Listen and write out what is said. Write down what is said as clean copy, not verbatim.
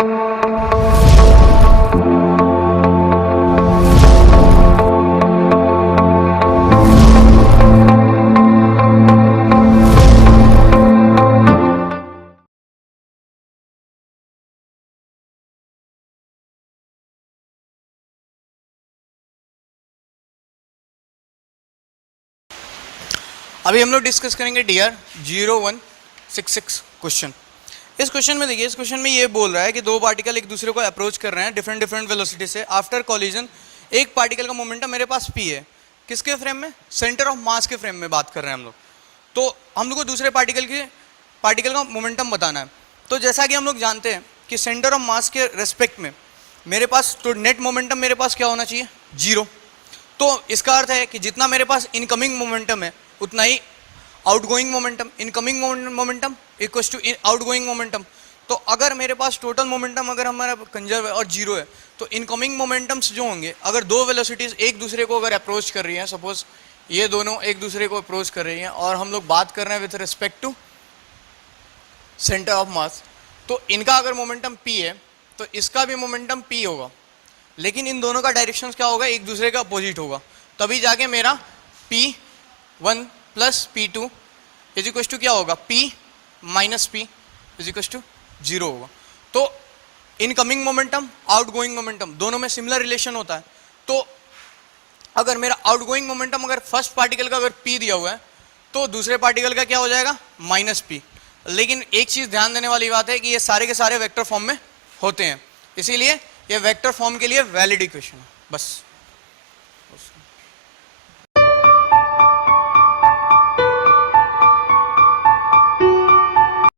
अभी हम लोग डिस्कस करेंगे डीआर 0166 क्वेश्चन। इस क्वेश्चन में देखिए, इस क्वेश्चन में ये बोल रहा है कि दो पार्टिकल एक दूसरे को अप्रोच कर रहे हैं डिफरेंट डिफरेंट वेलोसिटी से। आफ्टर कॉलिजन एक पार्टिकल का मोमेंटम मेरे पास पी है, किसके फ्रेम में? सेंटर ऑफ मास के फ्रेम में बात कर रहे हैं हम लोग। तो हम लोग को दूसरे पार्टिकल का मोमेंटम बताना है। तो जैसा कि हम लोग जानते हैं कि सेंटर ऑफ मास के रेस्पेक्ट में मेरे पास तो नेट मोमेंटम मेरे पास क्या होना चाहिए? जीरो। तो इसका अर्थ है कि जितना मेरे पास इनकमिंग मोमेंटम है उतना ही outgoing momentum. Incoming momentum equals to outgoing momentum. तो अगर मेरे पास टोटल मोमेंटम अगर हमारा कंजर्व है और जीरो है, तो इनकमिंग मोमेंटम्स जो होंगे, अगर दो वेलोसिटीज एक दूसरे को अगर अप्रोच कर रही हैं, सपोज ये दोनों एक दूसरे को अप्रोच कर रही हैं और हम लोग बात कर रहे हैं with respect to centre of mass, तो इनका अगर मोमेंटम p है तो इसका भी मोमेंटम p होगा, लेकिन इन दोनों का डायरेक्शन क्या होगा? एक दूसरे का अपोजिट होगा। तभी जाके मेरा p1 plus p2 is equal to क्या होगा? p minus p is equal to 0 होगा। तो इनकमिंग मोमेंटम आउटगोइंग मोमेंटम दोनों में सिमिलर रिलेशन होता है। तो अगर मेरा आउटगोइंग मोमेंटम अगर फर्स्ट पार्टिकल का अगर p दिया हुआ है तो दूसरे पार्टिकल का क्या हो जाएगा? Minus p। लेकिन एक चीज ध्यान देने वाली बात है कि ये सारे के सारे वेक्टर फॉर्म में होते हैं, इसीलिए ये वेक्टर फॉर्म के लिए वैलिड इक्वेशन है बस।